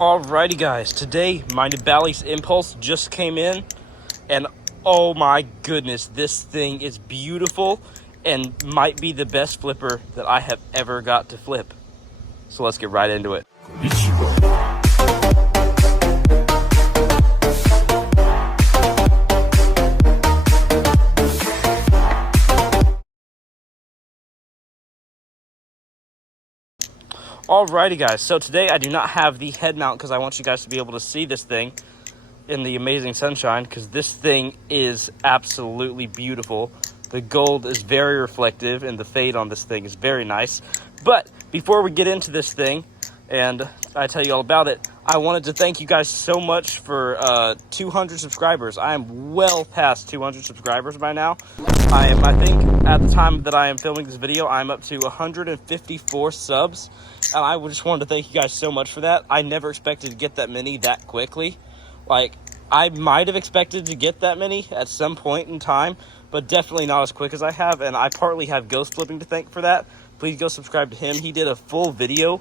Alrighty guys, today my Nabalis Impulse just came in, and oh my goodness, this thing is beautiful and might be the best flipper that I have ever got to flip. So let's get right into it. Alrighty guys, so today I do not have the head mount because I want you guys to be able to see this thing in the amazing sunshine, because this thing is absolutely beautiful. The gold is very reflective and the fade on this thing is very nice. But before we get into this thing and I tell you all about it, I wanted to thank you guys so much for 200 subscribers. I am well past 200 subscribers by now. I think at the time that I am filming this video, I'm up to 154 subs. And I just wanted to thank you guys so much for that. I never expected to get that many that quickly. Like, I might have expected to get that many at some point in time, but definitely not as quick as I have. And I partly have Ghost Flipping to thank for that. Please go subscribe to him. He did a full video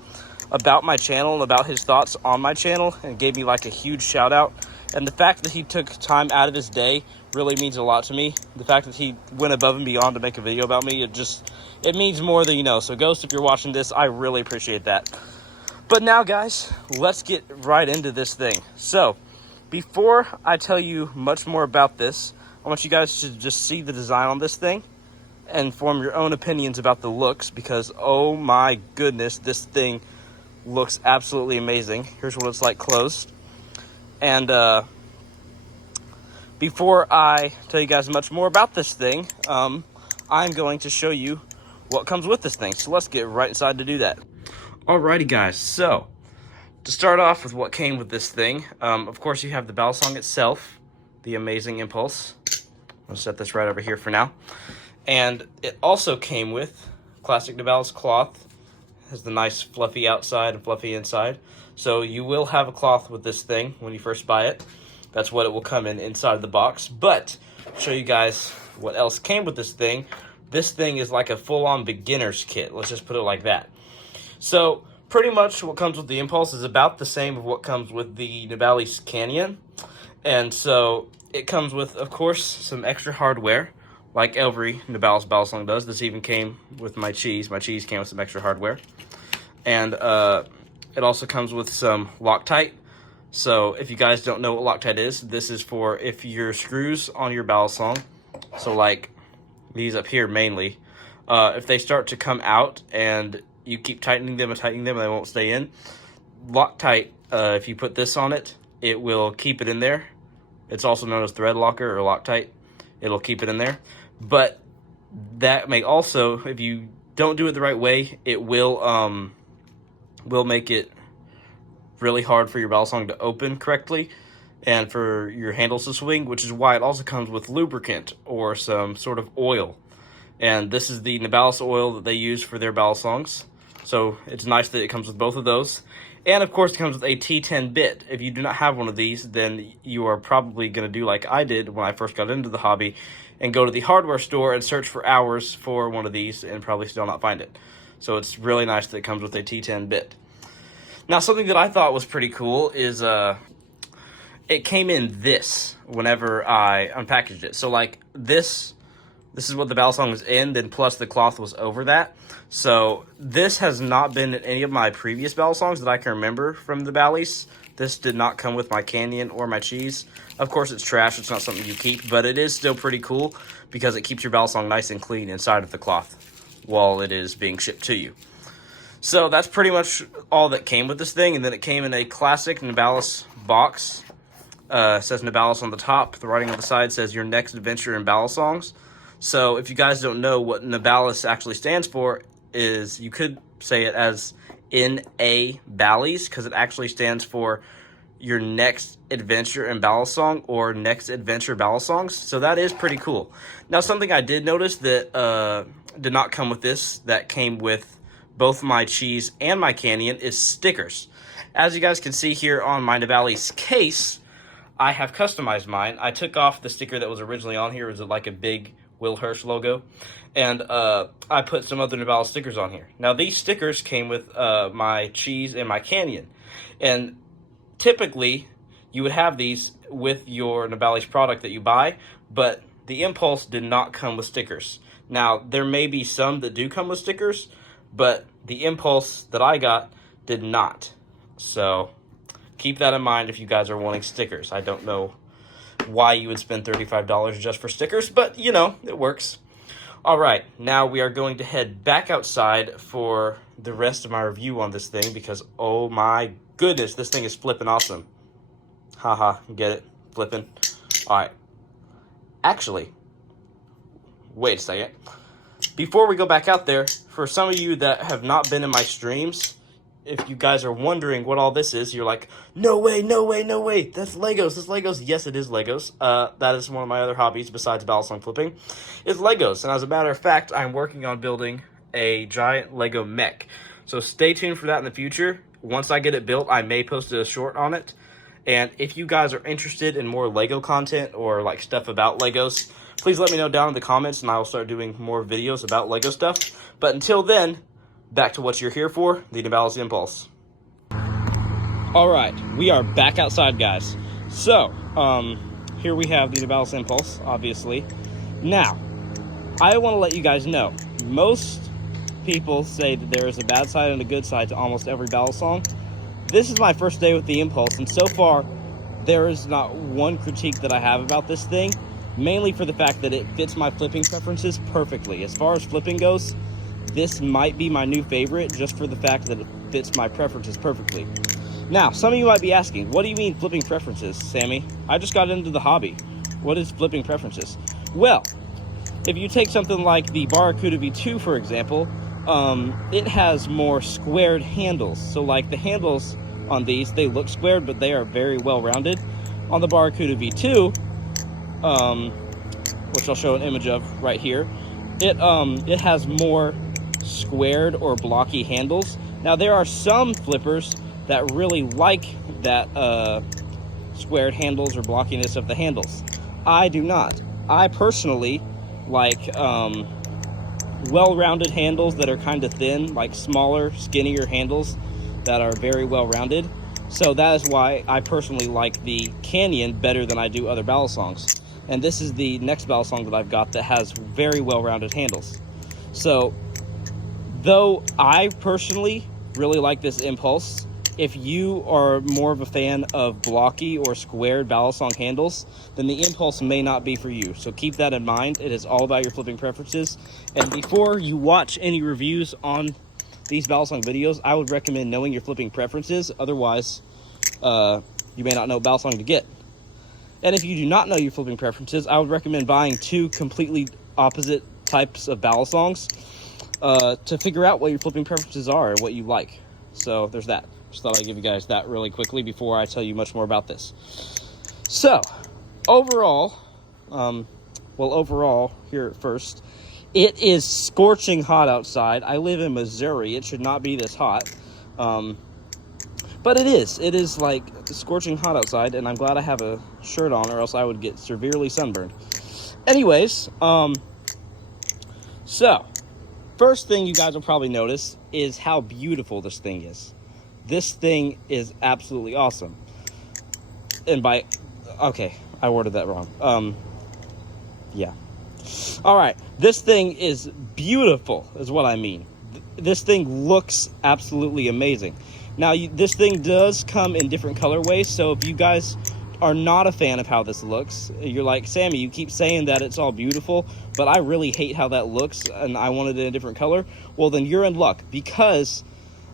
about my channel and about his thoughts on my channel and gave me like a huge shout out. And the fact that he took time out of his day really means a lot to me. The fact that he went above and beyond to make a video about me, it means more than you know. So Ghost, if you're watching this, I really appreciate that. But now guys, let's get right into this thing. So before I tell you much more about this, I want you guys to just see the design on this thing and form your own opinions about the looks, because oh my goodness, this thing looks absolutely amazing. Here's what it's like closed. And before I tell you guys much more about this thing, I'm going to show you what comes with this thing. So let's get right inside to do that. Alrighty guys, so to start off with what came with this thing, of course you have the balisong itself, the amazing Impulse. I'll set this right over here for now. And it also came with classic Nabalis cloth. It has the nice fluffy outside and fluffy inside. So you will have a cloth with this thing when you first buy it. That's what it will come in inside the box. But I'll show you guys what else came with this thing. This thing is like a full-on beginner's kit. Let's just put it like that. So pretty much what comes with the Impulse is about the same of what comes with the Nabalis Canyon. And so it comes with, of course, some extra hardware, like every Nabalis balisong does. This even came with my cheese. My cheese came with some extra hardware. And it also comes with some Loctite. So if you guys don't know what Loctite is, this is for if your screws on your balisong, so like these up here mainly, if they start to come out and you keep tightening them and they won't stay in, Loctite, if you put this on it, it will keep it in there. It's also known as thread locker or Loctite. It'll keep it in there. But that may also, if you don't do it the right way, it will make it really hard for your balisong to open correctly and for your handles to swing, which is why it also comes with lubricant or some sort of oil. And this is the Nabalis oil that they use for their balisongs. So it's nice that it comes with both of those. And of course it comes with a T10 bit. If you do not have one of these, then you are probably going to do like I did when I first got into the hobby and go to the hardware store and search for hours for one of these and probably still not find it. So it's really nice that it comes with a T10 bit. Now, something that I thought was pretty cool is it came in this whenever I unpackaged it. So like this is what the balisong was in, then plus the cloth was over that. So this has not been in any of my previous balisongs that I can remember from the Nabalis. This did not come with my Canyon or my cheese. Of course, it's trash. It's not something you keep, but it is still pretty cool because it keeps your balisong nice and clean inside of the cloth while it is being shipped to you. So that's pretty much all that came with this thing. And then it came in a classic Nabalis box. It says Nabalis on the top. The writing on the side says your next adventure in balisongs. So if you guys don't know what Nabalis actually stands for, is you could say it as N-A-Balis, because it actually stands for your next adventure in balisong or next adventure balisongs. So that is pretty cool. Now, something I did notice that did not come with this, that came with both my cheese and my Canyon, is stickers. As you guys can see here on my Nabalis case, I have customized mine. I took off the sticker that was originally on here. It was like a big Will Hirsch logo. And I put some other Nabalis stickers on here. Now, these stickers came with my cheese and my Canyon. And typically you would have these with your Nabalis product that you buy, but the Impulse did not come with stickers. Now, there may be some that do come with stickers, but the Impulse that I got did not. So keep that in mind if you guys are wanting stickers. I don't know why you would spend $35 just for stickers, but you know, it works. All right, now we are going to head back outside for the rest of my review on this thing because, oh my goodness, this thing is flipping awesome. Haha, get it? Flipping. All right. Actually, wait a second. Before we go back out there, for some of you that have not been in my streams, if you guys are wondering what all this is, you're like, no way, no way, no way, that's Legos, that's Legos. Yes, it is Legos. That is one of my other hobbies besides balisong flipping, is Legos. And as a matter of fact, I'm working on building a giant Lego mech. So stay tuned for that in the future. Once I get it built, I may post a short on it. And if you guys are interested in more Lego content or like stuff about Legos, please let me know down in the comments and I will start doing more videos about Lego stuff. But until then, back to what you're here for, the Nabalis Impulse. Alright, we are back outside, guys. So, here we have the Nabalis Impulse, obviously. Now, I want to let you guys know, most people say that there is a bad side and a good side to almost every balisong. This is my first day with the Impulse, and so far, there is not one critique that I have about this thing, mainly for the fact that it fits my flipping preferences perfectly. As far as flipping goes, this might be my new favorite, just for the fact that it fits my preferences perfectly. Now, some of you might be asking, what do you mean flipping preferences, Sammy? I just got into the hobby. What is flipping preferences? Well, if you take something like the Barracuda V2, for example, it has more squared handles. So like the handles on these, they look squared, but they are very well rounded. On the Barracuda V2, which I'll show an image of right here, it has more squared or blocky handles. Now there are some flippers that really like that squared handles or blockiness of the handles. I do not. I personally like well-rounded handles that are kind of thin, like smaller, skinnier handles that are very well-rounded. So that is why I personally like the Canyon better than I do other balisongs. And this is the next balisong that I've got that has very well-rounded handles. So, though I personally really like this Impulse, if you are more of a fan of blocky or squared balisong handles, then the Impulse may not be for you. So keep that in mind. It is all about your flipping preferences. And before you watch any reviews on these balisong videos, I would recommend knowing your flipping preferences. Otherwise, you may not know what balisong to get. And if you do not know your flipping preferences, I would recommend buying two completely opposite types of balisongs to figure out what your flipping preferences are and what you like. So there's that. Just thought I'd give you guys that really quickly before I tell you much more about this. So, overall, here first, it is scorching hot outside. I live in Missouri. It should not be this hot. But it is. It is like scorching hot outside, and I'm glad I have a shirt on, or else I would get severely sunburned. Anyways, so, first thing you guys will probably notice is how beautiful this thing is. This thing is absolutely awesome. And okay, I worded that wrong. Yeah. All right, this thing is beautiful, is what I mean. This thing looks absolutely amazing. Now, this thing does come in different colorways, so if you guys are not a fan of how this looks, you're like, Sammy, you keep saying that it's all beautiful, but I really hate how that looks, and I want it in a different color, well, then you're in luck, because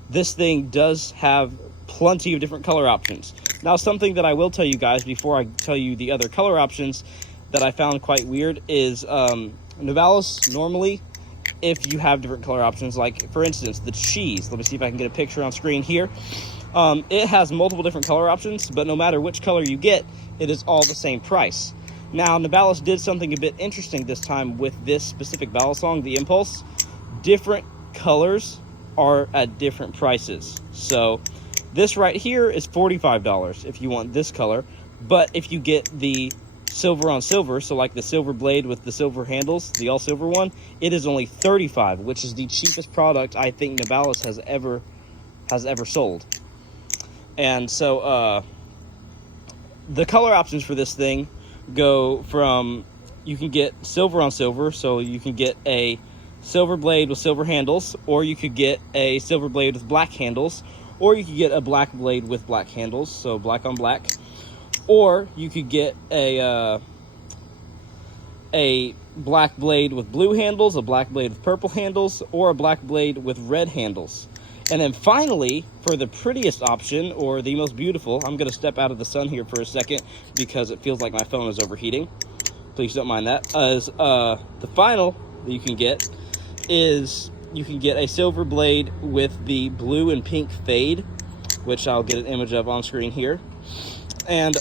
this thing does have plenty of different color options. Now, something that I will tell you guys before I tell you the other color options that I found quite weird is Nabalis, normally, if you have different color options, like, for instance, the cheese. Let me see if I can get a picture on screen here. It has multiple different color options, but no matter which color you get, it is all the same price. Now, Nabalis did something a bit interesting this time with this specific balisong, the Impulse. Different colors are at different prices. So this right here is $45 if you want this color, but if you get the silver on silver, so like the silver blade with the silver handles, the all silver one, it is only $35, which is the cheapest product I think Nabalis has ever sold. And so the color options for this thing go from, you can get silver on silver, so you can get a silver blade with silver handles, or you could get a silver blade with black handles, or you could get a black blade with black handles, so black on black, or you could get a black blade with blue handles, a black blade with purple handles, or a black blade with red handles. And then finally, for the prettiest option, or the most beautiful, I'm going to step out of the sun here for a second because it feels like my phone is overheating. Please don't mind that. The final that you can get is you can get a silver blade with the blue and pink fade, which I'll get an image of on screen here. And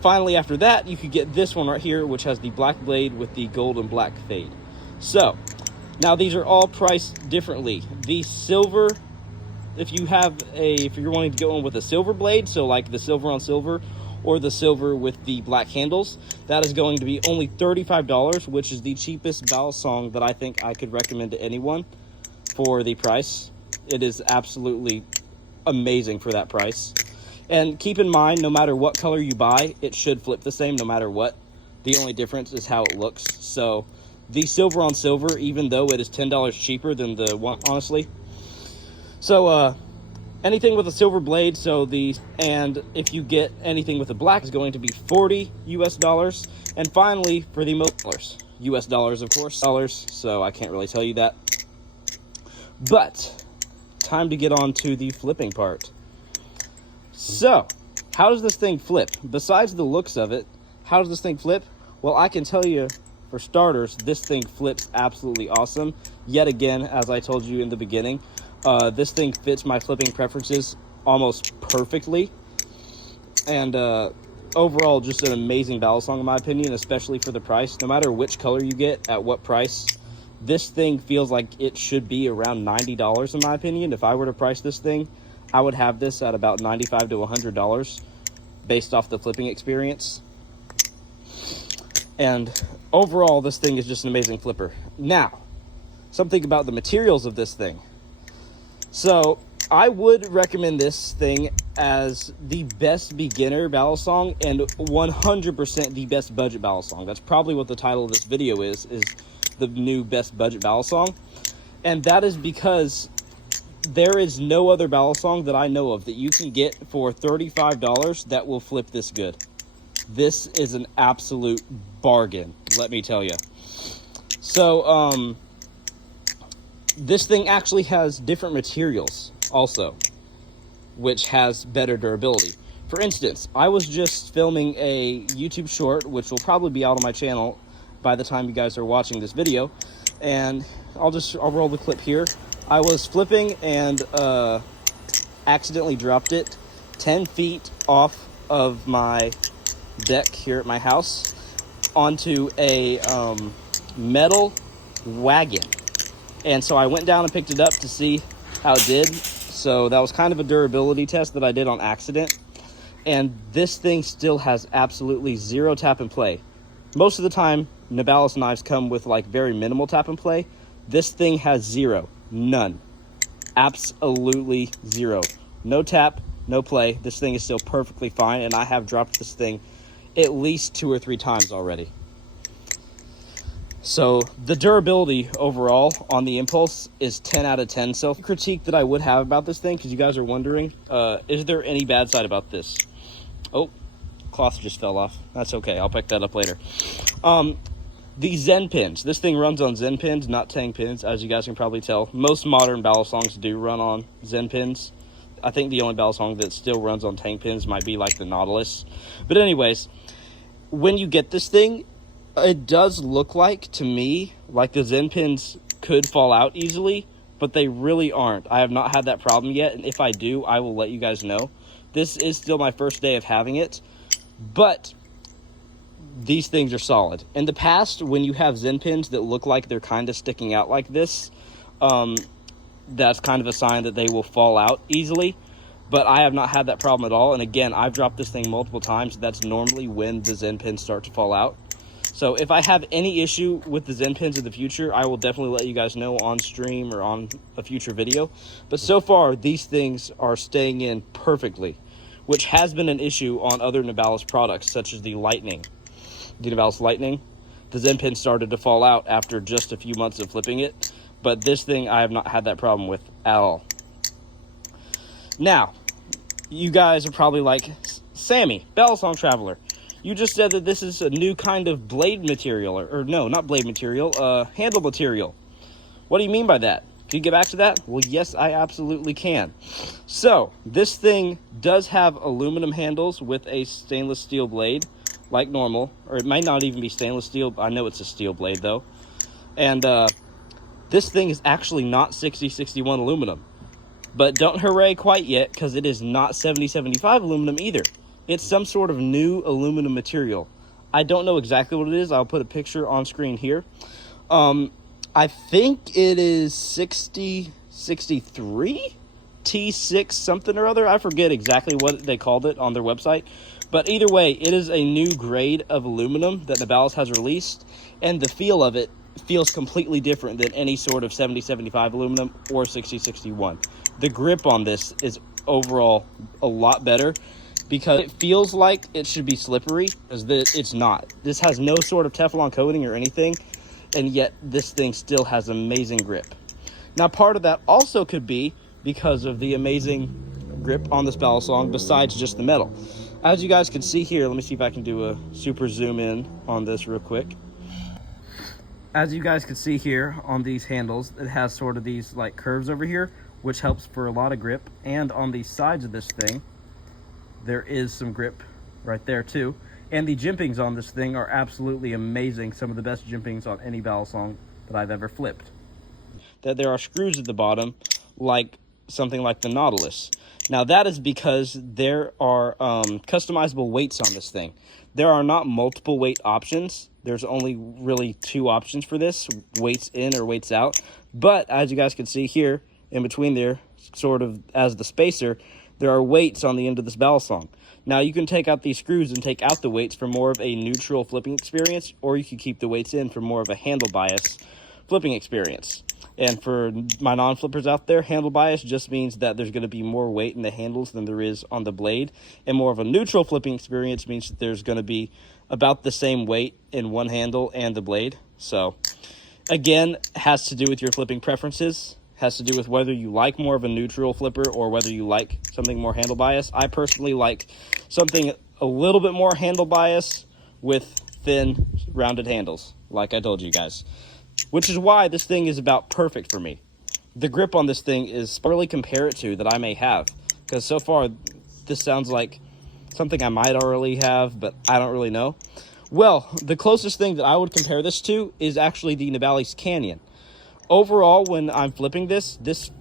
finally, after that, you could get this one right here, which has the black blade with the gold and black fade. So, now these are all priced differently. The silver, if you're wanting to go in with a silver blade, so like the silver on silver, or the silver with the black handles, that is going to be only $35, which is the cheapest balisong that I think I could recommend to anyone for the price. It is absolutely amazing for that price. And keep in mind, no matter what color you buy, it should flip the same no matter what. The only difference is how it looks. So the silver on silver, even though it is $10 cheaper than the one, honestly. So anything with a silver blade, and if you get anything with a black, is going to be $40 US. And finally, for the most US dollars, of course, so I can't really tell you that. But time to get on to the flipping part. So, how does this thing flip? Besides the looks of it, how does this thing flip? Well, I can tell you, for starters, this thing flips absolutely awesome. Yet again, as I told you in the beginning, this thing fits my flipping preferences almost perfectly. And overall, just an amazing balisong in my opinion, especially for the price. No matter which color you get, at what price, this thing feels like it should be around $90 in my opinion. If I were to price this thing, I would have this at about $95 to $100 based off the flipping experience. And overall, this thing is just an amazing flipper. Now, something about the materials of this thing. So, I would recommend this thing as the best beginner balisong and 100% the best budget balisong. That's probably what the title of this video is the new best budget balisong. And that is because there is no other balisong that I know of that you can get for $35 that will flip this good. This is an absolute bargain, let me tell you. So, this thing actually has different materials also, which has better durability. For instance, I was just filming a YouTube short, which will probably be out on my channel by the time you guys are watching this video, and I'll roll the clip here. I was flipping and accidentally dropped it 10 feet off of my deck here at my house onto a metal wagon. And so I went down and picked it up to see how it did. So that was kind of a durability test that I did on accident. And this thing still has absolutely zero tap and play. Most of the time, Nabalis knives come with like very minimal tap and play. This thing has zero. None. Absolutely zero. No tap, no play. This thing is still perfectly fine, and I have dropped this thing at least 2 or 3 times already. So the durability overall on the Impulse is 10 out of 10. So critique that I would have about this thing, because you guys are wondering, is there any bad side about this? Oh, cloth just fell off. That's okay. I'll pick that up later. The Zen pins. This thing runs on Zen pins, not Tang pins, as you guys can probably tell. Most modern balisongs do run on Zen pins. I think the only balisong that still runs on Tang pins might be like the Nautilus. But anyways, when you get this thing, it does look like, to me, like the Zen pins could fall out easily, but they really aren't. I have not had that problem yet, and if I do, I will let you guys know. This is still my first day of having it, but these things are solid. In the past, when you have Zen pins that look like they're kind of sticking out like this, that's kind of a sign that they will fall out easily. But I have not had that problem at all. And again, I've dropped this thing multiple times. That's normally when the Zen pins start to fall out. So if I have any issue with the Zen pins in the future, I will definitely let you guys know on stream or on a future video. But so far, these things are staying in perfectly, which has been an issue on other Nabalis products, such as the Nabalis Lightning. The Zen pin started to fall out after just a few months of flipping it, but this thing I have not had that problem with at all. Now, you guys are probably like, Sammy, Balisong Traveler, you just said that this is a new kind of blade material, or no, not blade material, handle material. What do you mean by that? Can you get back to that? Well, yes, I absolutely can. So, this thing does have aluminum handles with a stainless steel blade, like normal, or it might not even be stainless steel. I know it's a steel blade, though. And this thing is actually not 6061 aluminum. But don't hooray quite yet, because it is not 7075 aluminum either. It's some sort of new aluminum material. I don't know exactly what it is. I'll put a picture on screen here. I think it is 6063 T6 something or other. I forget exactly what they called it on their website. But either way, it is a new grade of aluminum that Nabalis has released, and the feel of it feels completely different than any sort of 7075 aluminum or 6061. The grip on this is overall a lot better because it feels like it should be slippery, because it's not. This has no sort of Teflon coating or anything, and yet this thing still has amazing grip. Now, part of that also could be because of the amazing grip on this Balisong besides just the metal. As you guys can see here, let me see if I can do a super zoom in on this real quick. As you guys can see here on these handles, it has sort of these like curves over here, which helps for a lot of grip. And on the sides of this thing, there is some grip right there too. And the jimpings on this thing are absolutely amazing. Some of the best jimpings on any Balisong that I've ever flipped. That there are screws at the bottom, like something like the Nautilus. Now that is because there are customizable weights on this thing. There are not multiple weight options. There's only really 2 options for this, weights in or weights out. But as you guys can see here, in between there, sort of as the spacer, there are weights on the end of this Balisong. Now you can take out these screws and take out the weights for more of a neutral flipping experience, or you can keep the weights in for more of a handle bias flipping experience. And for my non-flippers out there, handle bias just means that there's going to be more weight in the handles than there is on the blade. And more of a neutral flipping experience means that there's going to be about the same weight in one handle and the blade. So, again, has to do with your flipping preferences. Has to do with whether you like more of a neutral flipper or whether you like something more handle bias. I personally like something a little bit more handle bias with thin, rounded handles, like I told you guys. Which is why this thing is about perfect for me. The grip on this thing is really compare it to that I may have. Because so far, this sounds like something I might already have, but I don't really know. Well, the closest thing that I would compare this to is actually the Nabalis Canyon. Overall, when I'm flipping this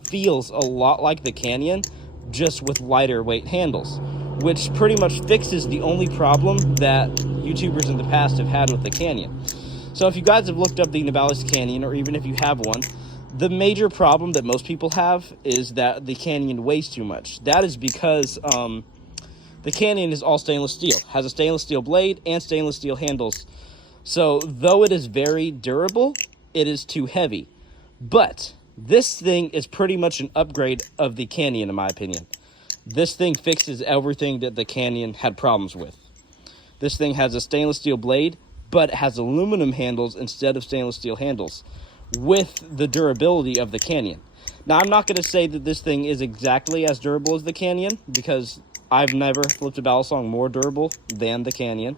feels a lot like the Canyon, just with lighter weight handles. Which pretty much fixes the only problem that YouTubers in the past have had with the Canyon. So if you guys have looked up the Nabalis Canyon, or even if you have one, the major problem that most people have is that the Canyon weighs too much. That is because the Canyon is all stainless steel. Has a stainless steel blade and stainless steel handles. So though it is very durable, it is too heavy. But this thing is pretty much an upgrade of the Canyon, in my opinion. This thing fixes everything that the Canyon had problems with. This thing has a stainless steel blade, but it has aluminum handles instead of stainless steel handles, with the durability of the Canyon. Now, I'm not going to say that this thing is exactly as durable as the Canyon, because I've never flipped a Balisong more durable than the Canyon,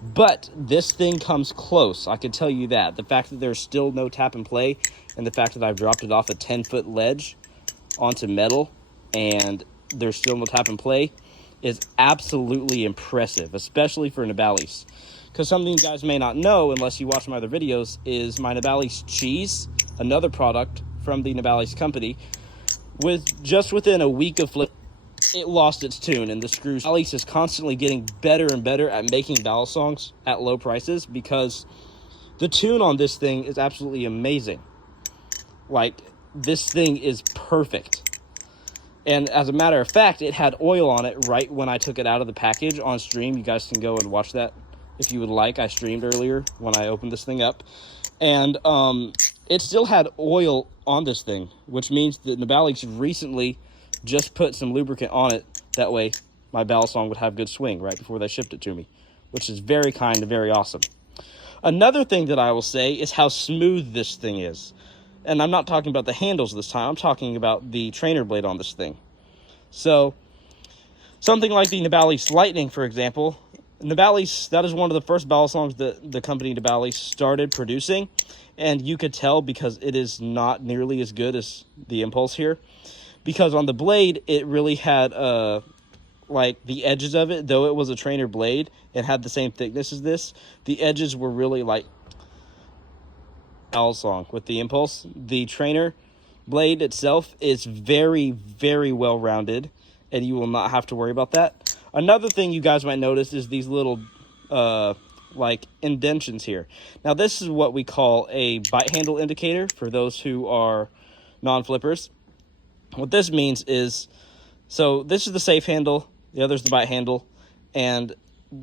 but this thing comes close, I can tell you that. The fact that there's still no tap and play, and the fact that I've dropped it off a 10-foot ledge onto metal, and there's still no tap and play, is absolutely impressive, especially for Nabalis. Because something you guys may not know, unless you watch my other videos, is my Nabalis cheese, another product from the Nabalis company, just within a week of flip, it lost its tune, and the screws. Nabalis is constantly getting better and better at making Balisongs at low prices, because the tune on this thing is absolutely amazing. Like, this thing is perfect. And as a matter of fact, it had oil on it right when I took it out of the package on stream. You guys can go and watch that if you would like. I streamed earlier when I opened this thing up. And it still had oil on this thing, which means that Nabalis recently just put some lubricant on it. That way my balisong would have good swing right before they shipped it to me, which is very kind and very awesome. Another thing that I will say is how smooth this thing is. And I'm not talking about the handles this time. I'm talking about the trainer blade on this thing. So, something like the Nabalis Lightning, for example. Nabalis, that is one of the first balisongs that the company Nabalis started producing. And you could tell because it is not nearly as good as the Impulse here. Because on the blade, it really had, like, the edges of it, though it was a trainer blade, it had the same thickness as this. The edges were really, like, balisong with the Impulse. The trainer blade itself is very, very well rounded, and you will not have to worry about that. Another thing you guys might notice is these little like indentions here. Now this is what we call a bite handle indicator for those who are non-flippers. What this means is, so this is the safe handle, the other is the bite handle, and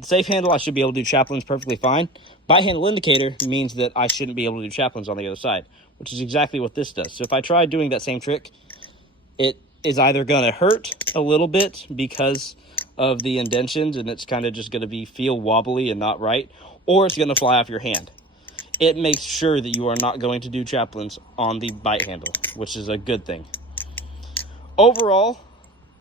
safe handle I should be able to do chaplains perfectly fine. Bite handle indicator means that I shouldn't be able to do chaplains on the other side, which is exactly what this does. So if I try doing that same trick, it is either going to hurt a little bit because of the indentions and it's kind of just going to feel wobbly and not right, or it's going to fly off your hand. It makes sure that you are not going to do chaplains on the bite handle, which is a good thing. Overall,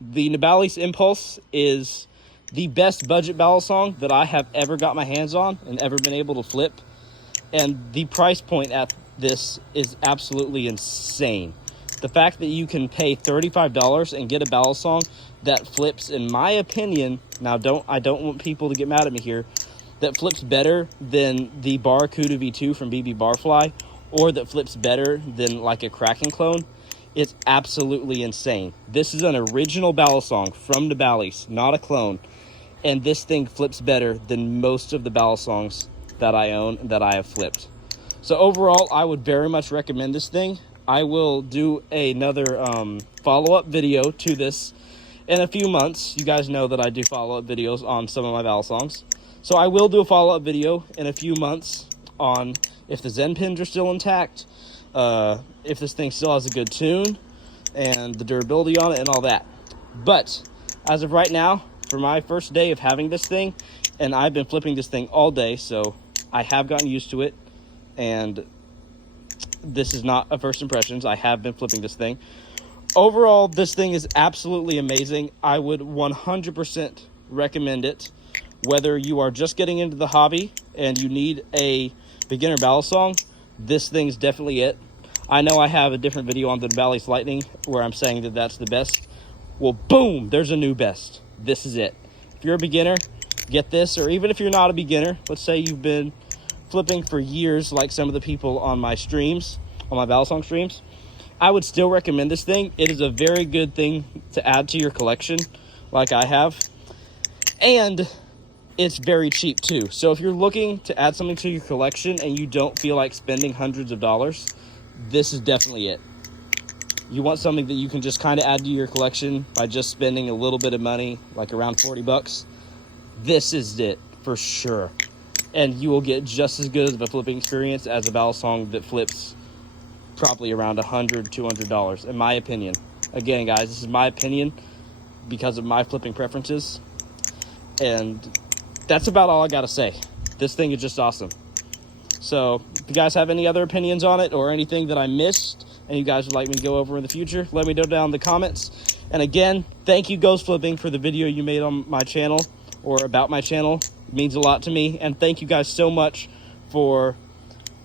the Nabalis Impulse is the best budget balisong that I have ever got my hands on and ever been able to flip. And the price point at this is absolutely insane. The fact that you can pay $35 and get a balisong that flips, in my opinion, now I don't want people to get mad at me here, that flips better than the Barracuda V2 from BB Barfly, or that flips better than like a Kraken clone, it's absolutely insane. This is an original balisong from Nabalis, not a clone. And this thing flips better than most of the balisongs that I own and that I have flipped. So overall, I would very much recommend this thing. I will do another follow-up video to this in a few months. You guys know that I do follow-up videos on some of my balisongs. So I will do a follow-up video in a few months on if the Zen pins are still intact, if this thing still has a good tune, and the durability on it and all that. But as of right now, for my first day of having this thing, and I've been flipping this thing all day, so I have gotten used to it, and this is not a first impressions. I have been flipping this thing. Overall, this thing is absolutely amazing. I would 100% recommend it, whether you are just getting into the hobby and you need a beginner balisong. This thing's definitely it. I know I have a different video on the Nabalis Lightning where I'm saying that that's the best. Well, boom, there's a new best. This is it. If you're a beginner, get this, or even if you're not a beginner, let's say you've been flipping for years like some of the people on my streams, on my balisong streams, I would still recommend this thing. It is a very good thing to add to your collection like I have, and it's very cheap too. So if you're looking to add something to your collection and you don't feel like spending hundreds of dollars, this is definitely it. You want something that you can just kind of add to your collection by just spending a little bit of money, like around 40 bucks. This is it for sure. And you will get just as good of a flipping experience as a balisong that flips probably around $100, $200, in my opinion. Again, guys, this is my opinion because of my flipping preferences. And that's about all I got to say. This thing is just awesome. So if you guys have any other opinions on it or anything that I missed and you guys would like me to go over in the future, let me know down in the comments. And again, thank you, Ghost Flipping, for the video you made on my channel or about my channel. It means a lot to me. And thank you guys so much for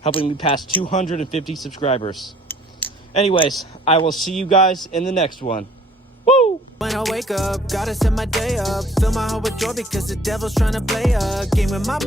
helping me pass 250 subscribers. Anyways, I will see you guys in the next one. Woo! When I wake up, gotta set my day up. Fill my heart with joy because the devil's trying to play a game with my mind.